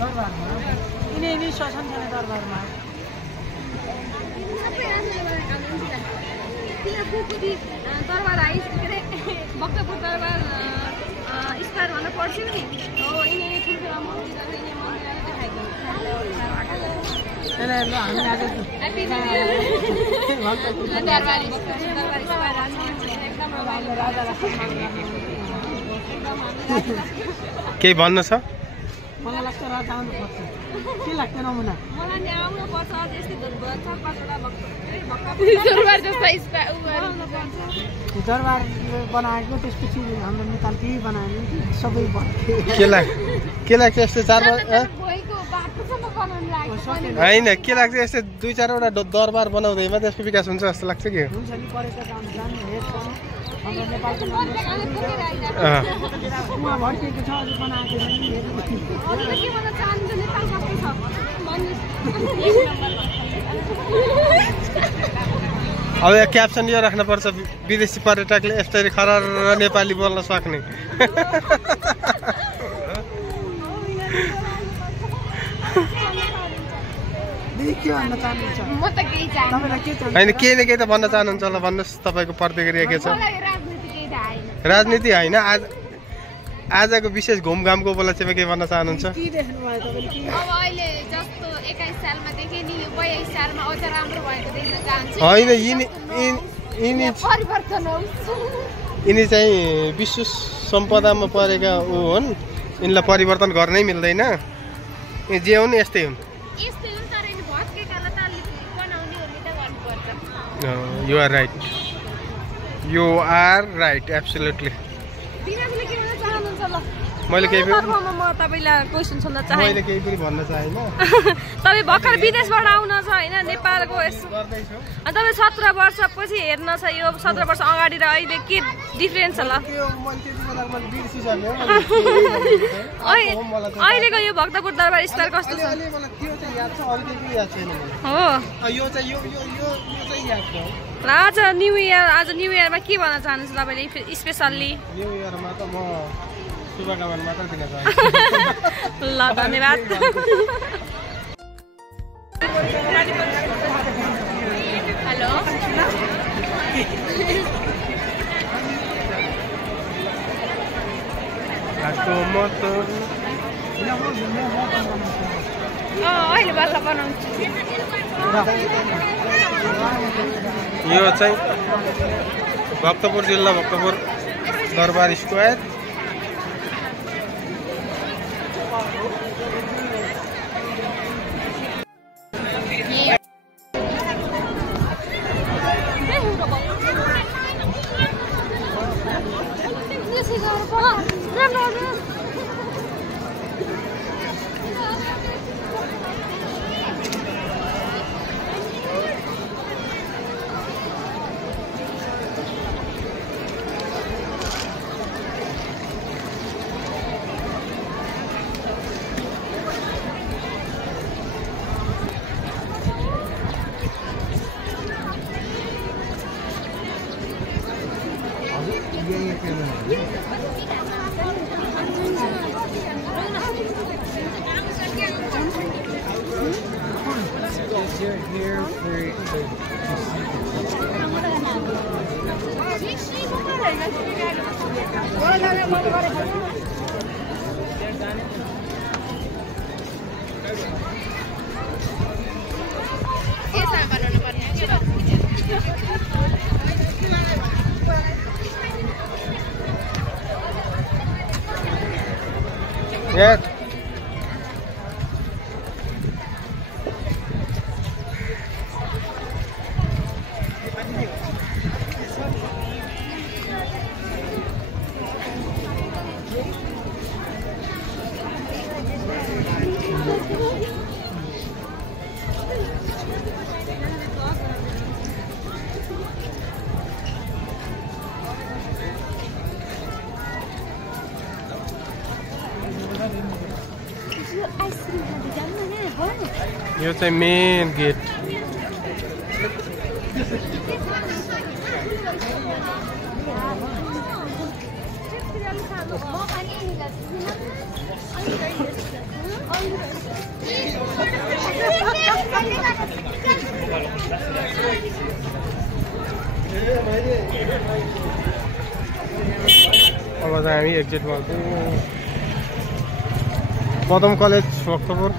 दरबारमा यिनी शासन छैन दरबारमा दरबार आइस के रे भक्तपुर दरबार स्क्वायर भन्न पर्छ नि हो यिनीले ठुल्ठुला मन्दिरहरु यिनी मन्दिरहरु देखाइदिन्छ हैन ल हामी आज दरबारी दरबार स्क्वायर एकदम राजा केही भन्न छ मलाई लाग्छ राजा आउनु पर्छ के लाग्छ नमुना मलाई नि आउनु पर्छ त्यस्तै दरबार दरबार जस्तो दरबार बनाएको त्यसपछि हाम्रो नेपाल केही बनाएन सबै के लाग्छ यस्तो 4 होइन के लाग्छ यस्तो 2-4 वटा दरबार बनाउँदैमा त्यसको विकास हुन्छ जस्तो लाग्छ कि हुन्छ नि पर्यटक हेर्छन् हाम्रो नेपालको भड्किएको छ अझै बनाएको छैन के भन्न चाहनुहुन्छ नेपाल कस्तो छ अब यहाँ क्याप्सन यो राख्नुपर्छ विदेशी पर्यटकले यसरी खरर नेपाली बोल्न सक्ने होइन केही न केही त भन्न चाहनुहुन्छ होला भन्नुहोस् तपाईँको प्रतिक्रिया के छ राजनीति होइन आजको विशेष घुमघामको उपलक्ष्यमा के भन्न चाहनुहुन्छ अब अहिले जस्तो 21 सालमा देखे नि यो 22 सालमा अझ राम्रो भएको देख्न चाहन्छु होइन यिनी चाहिँ विश्व सम्पदामा परेका हुन् यिनलाई परिवर्तन गर्नै मिल्दैन जे हुन् यस्तै हुन् You are right, absolutely. मैले केही क्वेशन सोध्न चाहे मैले केही पनि भन्न चाहेन तपाई भर्खर विदेशबाट आउन छ हैन नेपालको गर्दैछु अनि तपाई 17 वर्षपछि हेर्न छ यो 17 वर्ष अगाडि र अहिले के डिफरेन्स छ ल अहिलेको यो भक्तपुर दरबार स्क्वायर कस्तो छ हो यो चाहिँ यो याद छ आज न्यू इयरमा के भन्न चाहनुहुन्छ तपाईले स्पेशल्ली न्यू इयरमा त म शुभकामना मात्र दिन चाहन्छु ल धन्यवाद हेलो अहिले बल्ल बनाउँछु यो चाहिँ भक्तपुर जिल्ला भक्तपुर दरबार स्क्वायर Yeah. यो चाहिँ मेन गेट अब चाहिँ हामी एक्जिट भएको पदम कलेज भक्तपुर